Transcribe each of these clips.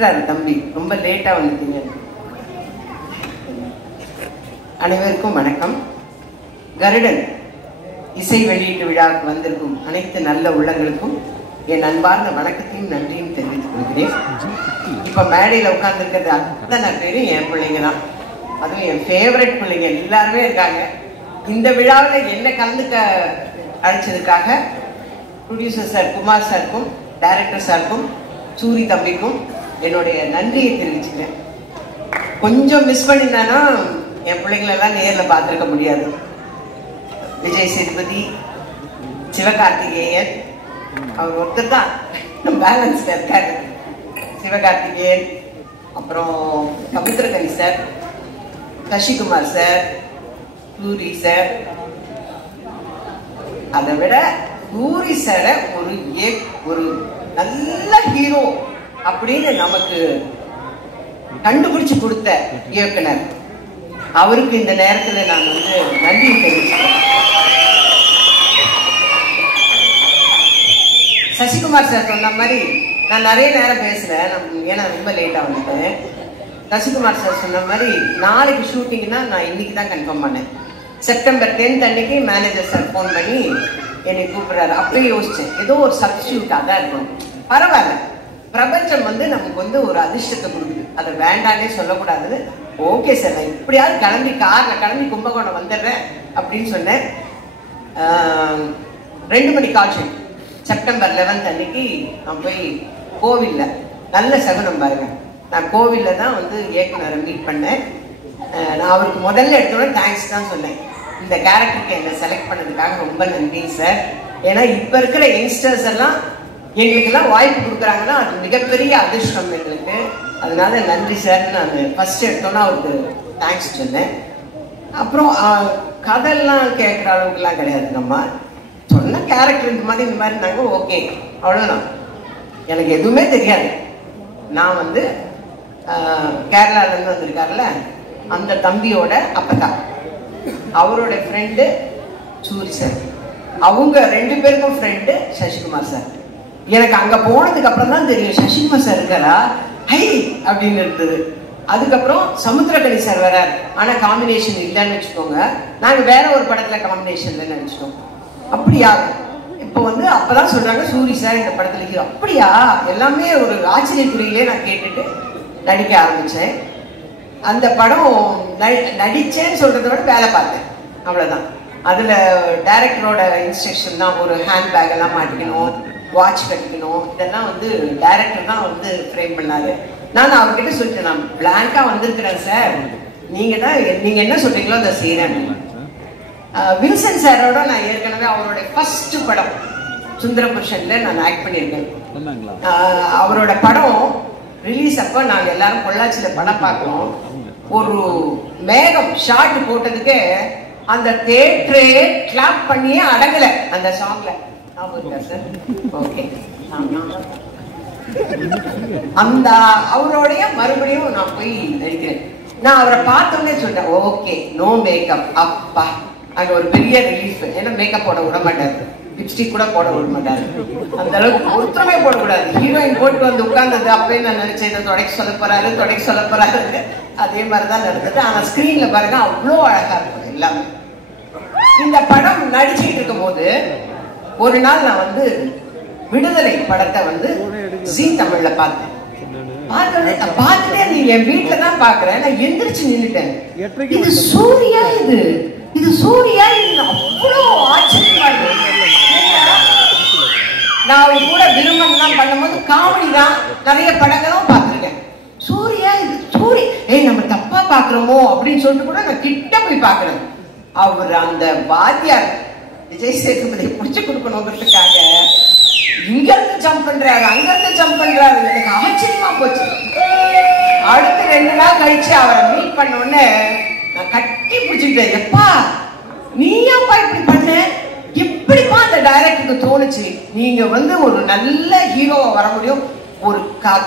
தம்பி ரொம்ப லேட்டா வந்துட்டீங்க. அனைவருக்கும் வணக்கம். கருடன் இசை வெளியீட்டு விழாவுக்கு வந்திருக்கும் அனைத்து நல்ல உள்ளங்களுக்கும் என் அன்பார்ந்த வணக்கத்தையும் நன்றியும் தெரிவித்துக் கொள்கிறேன். இப்ப மேடையில உட்கார்ந்து இருக்கிறது அத்தனை பேரும் என் பிள்ளைங்க தான். அதுவும் என் ஃபேவரட் பிள்ளைங்க எல்லாருமே இருக்காங்க. இந்த விழாவில் என்ன கலந்துக்க அழைச்சதுக்காக ப்ரொடியூசர் சார் குமார் சாருக்கும் டைரக்டர் சாருக்கும் சூரி தம்பிக்கும் என்னுடைய நன்றியை தெரிவிச்சுக்கிறேன். கொஞ்சம் மிஸ் பண்ணினானா என் பிள்ளைங்களெல்லாம் நேரில் பார்த்துருக்க முடியாது. விஜய் சேதுபதி, சிவகார்த்திகேயன், அவர் ஒருத்தர் தான் பேலன்ஸ்ல இருக்காரு. சிவகார்த்திகேயன், அப்புறம் Samuthirakani sir, Sasikumar sir, Soori sir. அதை விட சூரி சாரை ஒரு நல்ல ஹீரோ அப்படின்னு நமக்கு கண்டுபிடிச்சு கொடுத்த இயக்குனர், அவருக்கு இந்த நேரத்தில் நான் நன்றி தெரிவிச்சேன். சசிகுமார் சார் சொன்ன மாதிரி நான் நிறைய நேரம் பேசுறேன், ஏன்னா ரொம்ப லேட்டா வந்துட்டேன். சசிகுமார் சார் சொன்ன மாதிரி நாளைக்கு ஷூட்டிங்னா நான் இன்னைக்கு தான் கன்ஃபார்ம் பண்ணேன். செப்டம்பர் 10 அன்னைக்கு மேனேஜர் சார் ஃபோன் பண்ணி என்னை கூப்பிடுறாரு. அப்படியே யோசிச்சேன், ஏதோ ஒரு சப்ஸ்டியூட்டாக தான் இருக்கணும், பரவாயில்ல, பிரபஞ்சம் நமக்கு ஒரு அதிர்ஷ்டத்தை கொடுக்குது, அதை வேண்டானே சொல்லக்கூடாதுன்னு ஓகே சார் நான் இப்படியாவது கிளம்பி கும்பகோணம் வந்துடுறேன் அப்படின்னு சொன்னேன். 2 மணி கால்ஷீட் செப்டம்பர் 11 அன்னைக்கு நான் போய் கோவில்ல நல்ல சகுனம் பாருங்க. நான் கோவில்ல தான் இயக்குனரை மீட் பண்ணேன். நான் அவருக்கு முதல்ல எடுத்தோட தேங்க்ஸ் தான் சொன்னேன். இந்த கேரக்டருக்கு என்னை செலக்ட் பண்ணதுக்காக ரொம்ப நன்றி சார். ஏன்னா இப்ப இருக்கிற யங்ஸ்டர்ஸ் எல்லாம் எங்களுக்கெல்லாம் வாய்ப்பு கொடுக்குறாங்கன்னா அது மிகப்பெரிய அதிர்ஷ்டம் எங்களுக்கு. அதனால நன்றி சார். நான் ஃபர்ஸ்ட் எடுத்தோன்னா அவருக்கு தேங்க்ஸ் சொன்னேன். அப்புறம் கதையெல்லாம் கேட்குற அளவுக்குலாம் கிடையாது. நம்ம சொன்ன கேரக்டர் இந்த மாதிரி இருந்தாங்க, ஓகே அவ்வளோதான். எனக்கு எதுவுமே தெரியாது. நான் கேரளாலேருந்து வந்திருக்காருல்ல அந்த தம்பியோட அப்பதா, அவரோட ஃப்ரெண்டு சூரி சார், அவங்க 2 பேருக்கும் ஃப்ரெண்டு சசிகுமார் சார். எனக்கு அங்க போனதுக்கு அப்புறம் தான் தெரியும் சசிகுமார் சார் இருக்காரா, ஹை அப்படின்னு இருந்தது. அதுக்கப்புறம் சமுத்திரகனி சார் வரார், ஆனா காம்பினேஷன் இல்லைன்னு வச்சுக்கோங்க. நாங்க வேற ஒரு படத்துல காம்பினேஷன்ல நினைச்சிட்டோம். அப்படியா இப்போ அப்பதான் சொல்றாங்க சூரி சார் இந்த படத்துல ஹீரோ. அப்படியா, எல்லாமே ஒரு ஆச்சரியக்குறியிலே நான் கேட்டுட்டு நடிக்க ஆரம்பிச்சேன். அந்த படம் நடிச்சேன்னு சொல்றத விட வேலை பார்த்தேன், அவ்வளவுதான். அதுல டைரக்டரோட இன்ஸ்ட்ரக்ஷன் தான், ஒரு ஹேண்ட் பேக் எல்லாம் மாட்டிக்கணும், வாட்ச் கட்டிக்கணும், இதெல்லாம் டைரக்டர் தான் ஃப்ரேம் பண்ணாரு. நான் அவர்கிட்ட சொல்லிட்டேன், நான் பிளாங்கா வந்திருக்கிறேன் சார், நீங்க என்ன சொல்றீங்களோ அதை செய்யறேன். வில்சன் சாரோட நான் ஏற்கனவே அவரோட ஃபர்ஸ்ட் படம் சுந்தரபுருஷன்ல நான் ஆக்ட் பண்ணியிருக்கேன். அவரோட படம் ரிலீஸ் அப்ப நாங்க எல்லாரும் பொள்ளாச்சியில படம் பார்க்கிறோம். ஒரு மேகம் ஷார்ட் போட்டதுக்கு அந்த தியேட்டரே கிளாப் பண்ணியே அடங்கல அந்த சாங்ல. ஓகே, அந்த அவரோடைய மறுபடியும் நான் போய் நடிக்கிறேன். நான் அவரை பார்த்தோன்னே சொல்றேன், ஓகே நோ மேக்கப். அப்பா அங்க ஒரு பெரிய ரிலீஃப். ஏன்னா மேக்கப் போட விட மாட்டாரு, லிப்ஸ்டிக் கூட போட விட மாட்டாரு, அந்த அளவுக்கு ஒருத்தமே போடக்கூடாது. ஹீரோயின் போட்டு உட்கார்ந்தது அப்பயே நான் நினைச்சேன், இதை தொடக்க சொல்ல போறாரு. அதே மாதிரிதான் நடந்தது. ஆனா ஸ்கிரீன்ல பாருங்க அவ்வளோ அழகா இருக்கும் எல்லாமே. இந்த படம் நடிச்சுட்டு இருக்கும் போது ஒரு நாள் நான் விடுதலை படத்தை ஜீ தமிழ்ல பார்த்தேன். பார்த்துட்டே நீ என் வீட்டுல தான் பாக்குறேன். நான் எந்திரிச்சு நின்னுட்டேன், இது சூர்யா, இது சூர்யா, இது அவ்வளோ ஆச்சரியமா இருக்கு. நான் அவங்க கூட விரும்பம் பண்ணும்போது காமெடி தான் நிறைய படங்களும் பார்த்துருக்கேன். சூர்யா, இது சூரிய, நம்ம தப்பா பாக்குறோமோ அப்படின்னு சொல்லிட்டு கூட நான் கிட்ட போய் பாக்குறேன். அவர் அந்த வாத்தியார் விஜய் சேதுபதி புடிச்சு கொடுக்கணுங்கிறதுக்காக இங்க இருந்து ஜம்ப் பண்றாரு, அங்க இருந்து ஜம்ப் பண்றாரு. எனக்கு ஆச்சரியமா போச்சு. அடுத்து 2 நாள் கழிச்சு அவரை மீட் பண்ண உடனே நான் கட்டி பிடிச்சிட்டேன். எப்பா நீயாப்பா இப்படி பண்ண, எப்படிப்பா அந்த டைரக்டருக்கு தோணுச்சு, நீங்க ஒரு நல்ல ஹீரோவா வர முடியும், ஒரு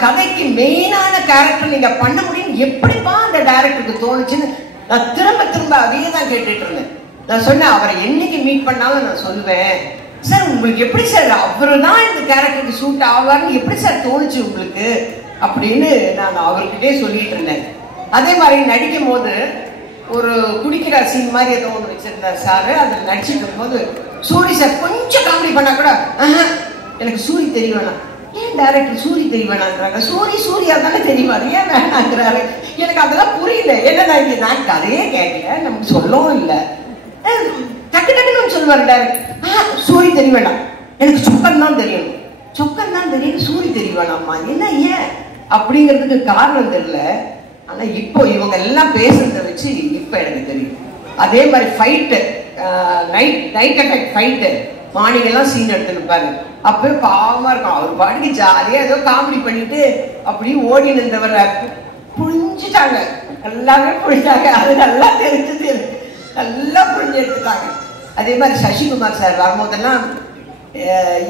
கதைக்கு மெயினான கேரக்டர் நீங்க பண்ண முடியும், எப்படிப்பா அந்த டைரக்டருக்கு தோணுச்சுன்னு நான் திரும்ப அதையே தான் கேட்டுட்டு இருந்தேன். நான் சொன்னேன், அவரை என்னைக்கு மீட் பண்ணாலும் நான் சொல்லுவேன், சார் உங்களுக்கு எப்படி சார் அவரு தான் இந்த கேரக்டருக்கு சூட் ஆவார்னு எப்படி சார் தோணுச்சு உங்களுக்கு அப்படின்னு நான் அவர்கிட்டே சொல்லிட்டு இருந்தேன். அதே மாதிரி நடிக்கும் போது ஒரு குடிக்கிற சீன் மாதிரி ஏதோ ஒன்று வச்சிருந்தார் சாரு. அதில் நடிச்சுட்டு இருக்கும்போது சூரி சார் கொஞ்சம் காமெடி பண்ணா கூட எனக்கு சூரி தெரிய வேணாம், ஏன் டைரக்டர் சூரி தெரிய வேணாங்கிறாங்க, சூரியா தானே தெரியுமாரு, ஏன் வேணாங்கிறாரு. எனக்கு அதெல்லாம் புரியல. என்னன்னா நான் கதையே கேட்கல, நமக்கு சொல்லவும் இல்லை. டக்கு டக்குன்னு சொல்லுவார் டைரக்டர், சூரி தெரிய வேணாம், எனக்கு சொக்கன் தான் தெரியும், சொக்கன் தான் தெரியும், சூரி தெரிய வேணாம்மா. என்ன ஏன் அப்படிங்கிறதுக்கு காரணம் தெரியல. ஆனா இப்போ இவங்க எல்லாம் பேசுறத வச்சு இப்ப எனக்கு தெரியும். அதே மாதிரி fight, night attack fight, morning எல்லாம் சீன் எடுத்துருப்பாரு. அப்பவே பாவமா இருக்கும். அவர் பாட்டுக்கு ஜாலியா ஏதோ காமெடி பண்ணிட்டு அப்படியே ஓடி நின்றவரை புரிஞ்சுட்டாங்க, எல்லாமே புரிஞ்சாங்க. அது நல்லா தெரிஞ்சது, நல்லா புரிஞ்சு எடுத்துட்டாங்க. அதே மாதிரி சசிகுமார் சார் வரும்போதெல்லாம்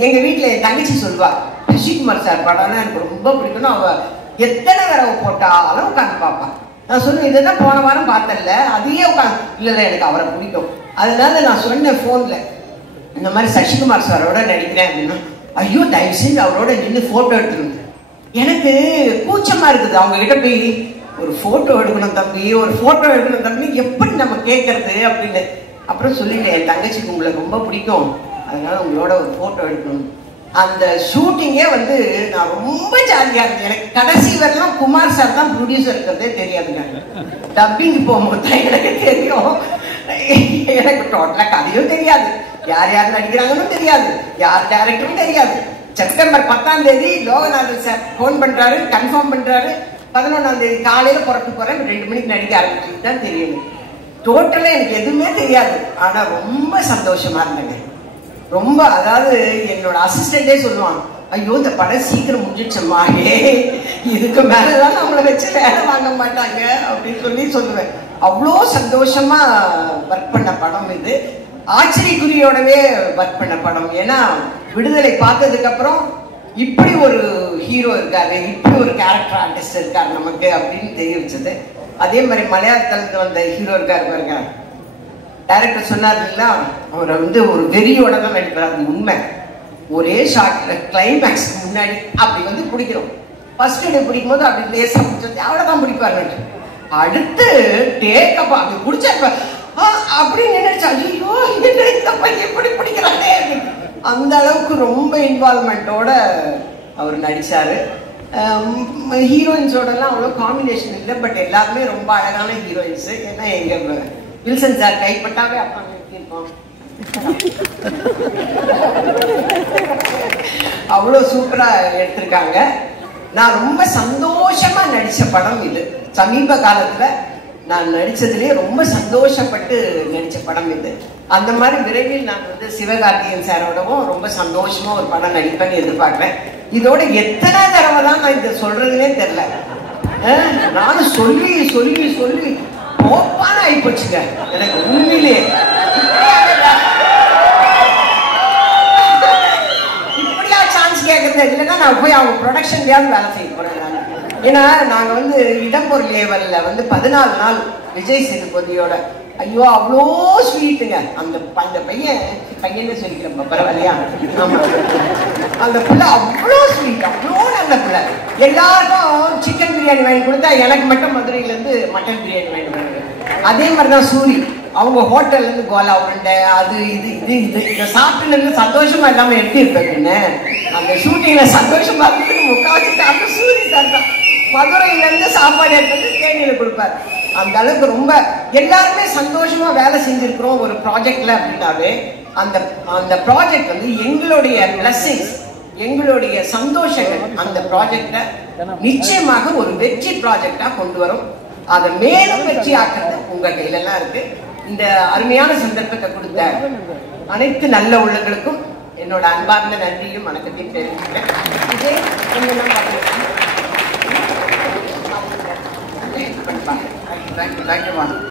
எங்க வீட்டுல என் தங்கச்சி சொல்லுவா, சசிகுமார் சார் படம்னா எனக்கு ரொம்ப பிடிக்கணும், அவ எத்தனை தடவை போட்டாலும் உட்காந்து பார்ப்பான். நான் சொன்னேன், இதுதான் போன வாரம் பார்த்தல, அதையே உட்காந்து, இல்லை எனக்கு அவரை பிடிக்கும். அதனால நான் சொன்னேன் போன்ல, இந்த மாதிரி சசிகுமார் சாரோட நடிக்கிறேன் அப்படின்னா, ஐயோ தயவு செஞ்சு அவரோட நின்று போட்டோ எடுத்துருங்க. எனக்கு கூச்சமா இருக்குது அவங்க கிட்ட போய் ஒரு போட்டோ எடுக்கணும் தம்பி, ஒரு போட்டோ எடுக்கணும் தம்பி, எப்படி நம்ம கேட்கறது அப்படின்னு. அப்புறம் சொல்லிட்டேன், என் தங்கச்சிக்கு உங்களை ரொம்ப பிடிக்கும், அதனால உங்களோட ஒரு போட்டோ எடுக்கணும். அந்த ஷூட்டிங்கே வந்து நான் ரொம்ப ஜாலியாக இருந்தேன். எனக்கு கடைசி வரலாம் குமார் சார் தான் ப்ரொடியூசர் இருக்கிறதே தெரியாதுங்க. டப்பிங் போகும்போது தான் எனக்கு தெரியும். எனக்கு டோட்டலாக கதையும் தெரியாது, யார் யார் நடிக்கிறாங்கன்னு தெரியாது, யார் டைரக்டரும் தெரியாது. செப்டம்பர் 10ஆம் தேதி லோகநாதன் சார் ஃபோன் பண்ணுறாரு, கன்ஃபார்ம் பண்ணுறாரு. 11ஆம் தேதி காலையில் புறத்து போகிறேன், 2 மணிக்கு நடிக்க ஆரம்பிச்சு தான் தெரியும். டோட்டலாக எனக்கு எதுவுமே தெரியாது. ஆனால் ரொம்ப சந்தோஷமா இருந்தேங்க. ரொம்ப, அதாவது என்னோட அசிஸ்டண்டே சொல்லுவான், ஐயோ இந்த படம் சீக்கிரம் முடிஞ்சிடுச்சம்மா, இதுக்கு மேலதான் நம்மளை வச்சு வேலை வாங்க மாட்டாங்க அப்படின்னு சொல்லுவேன். அவ்வளோ சந்தோஷமா ஒர்க் பண்ண படம் இது. ஆச்சரியக்குறியோடவே ஒர்க் பண்ண படம். ஏன்னா விடுதலை பார்த்ததுக்கு அப்புறம் இப்படி ஒரு ஹீரோ இருக்காரு, இப்படி ஒரு கேரக்டர் ஆர்டிஸ்ட் இருக்காரு நமக்கு அப்படின்னு தெரிய வச்சது. அதே மாதிரி மலையாளத்துல வந்த ஹீரோ இருக்காரு பாருங்க, டைரக்டர் சொன்னார் இல்லைங்களா, அவரை வந்து ஒரு வெறியோட தான் நடிக்கிறார். அது உண்மை. ஒரே ஷார்ட்ல கிளைமேக்ஸ் முன்னாடி அப்படி வந்து பிடிக்கிறோம். ஃபர்ஸ்ட் டே பிடிக்கும் போது அப்படி லேசா பிடிச்சது அவ்வளவுதான் பிடிப்பாரு. அடுத்து டேக்கப்பா அப்படி பிடிச்ச அப்படின்னு நினைச்சா, ஐயோ இந்த பையன் எப்படி பிடிக்கிறானே, அந்த அளவுக்கு ரொம்ப இன்வால்மெண்டோட அவர் நடிச்சாரு. ஹீரோயின்ஸோடலாம் அவ்வளோ காம்பினேஷன் இல்லை, பட் எல்லாருமே ரொம்ப அழகான ஹீரோயின்ஸ். ஏன்னா எங்க வில்சன் சார் கைப்பட்டாவே அப்பா நிறுத்திருக்கோம், அவ்வளோ சூப்பரா எடுத்திருக்காங்க. நான் ரொம்ப சந்தோஷமா நடிச்ச படம் இது. சமீப காலத்துல நான் நடிச்சதுலேயே ரொம்ப சந்தோஷப்பட்டு நடிச்ச படம் இது. அந்த மாதிரி விரைவில் நான் வந்து சிவகார்த்திகேயன் சாரோடவும் ரொம்ப சந்தோஷமா ஒரு படம் நடிப்பேன்னு எதிர்பார்க்கிறேன். இதோட எத்தனை தடவை தான் நான் இதை சொல்றதுன்னே தெரியல. நானும் சொல்லி சொல்லி சொல்லி போப்பான ஆகி போச்சுங்க எனக்கு உண்மையிலே. இப்படியா சான்ஸ் கேட்கறது இல்லைன்னா நான் போய் அவங்க ப்ரொடக்ஷன்லயாவது வேலை செய்ய போறேன் நான். ஏன்னா நாங்க வந்து இடம்பொருள் லேவல்ல வந்து 14 நாள் விஜய் சேதுபதியோட, ஐயோ அவ்வளோ ஸ்வீட்டுங்க அந்த பையன் சொல்லிக்கிறப்ப பரவாயில்லையா, ஆமா அந்த பிள்ளை அவ்வளோ ஸ்வீட், அவ்வளோ நல்ல பிள்ளை. எல்லாருக்கும் சிக்கன் பிரியாணி வாங்கி கொடுத்தா எனக்கு மட்டும் மதுரையில இருந்து மட்டன் பிரியாணி வாங்கி கொடுத்தாங்க. அதே மாதிரிதான் சூரி, அவங்க ஹோட்டல்ல இருந்து கோலா உருண்டை அது இது இது இது இதை சாப்பிட்டு சந்தோஷமா இல்லாம எப்படி இருப்பேன்னு அந்த ஷூட்டிங்ல சந்தோஷமா இருக்கு. முக்காவச்சு சூரி சார் தான் மதுரையில இருந்து சாப்பாடு எடுத்து தேனியில கொடுப்பாரு. அந்த அளவுக்கு ரொம்ப எல்லாருமே சந்தோஷமா வேலை செஞ்சிருக்கிறோம் ஒரு ப்ராஜெக்ட்ல அப்படின்னாவே அந்த ப்ராஜெக்ட் வந்து எங்களுடைய பிளஸிங்ஸ், எங்களுடைய சந்தோஷங்கள் அந்த ப்ராஜெக்ட நிச்சயமாக ஒரு வெற்றி ப்ராஜெக்டா கொண்டு வரும். அதை மேலும் வெற்றி ஆக்குறது உங்க கையில எல்லாம் இருக்கு. இந்த அருமையான சந்தர்ப்பத்தை கொடுத்த அனைத்து நல்ல உள்ளங்களுக்கும் என்னோட அன்பார்ந்த நன்றியும் வணக்கத்தையும் தெரிவிக்கிறேன். இதே Thank you.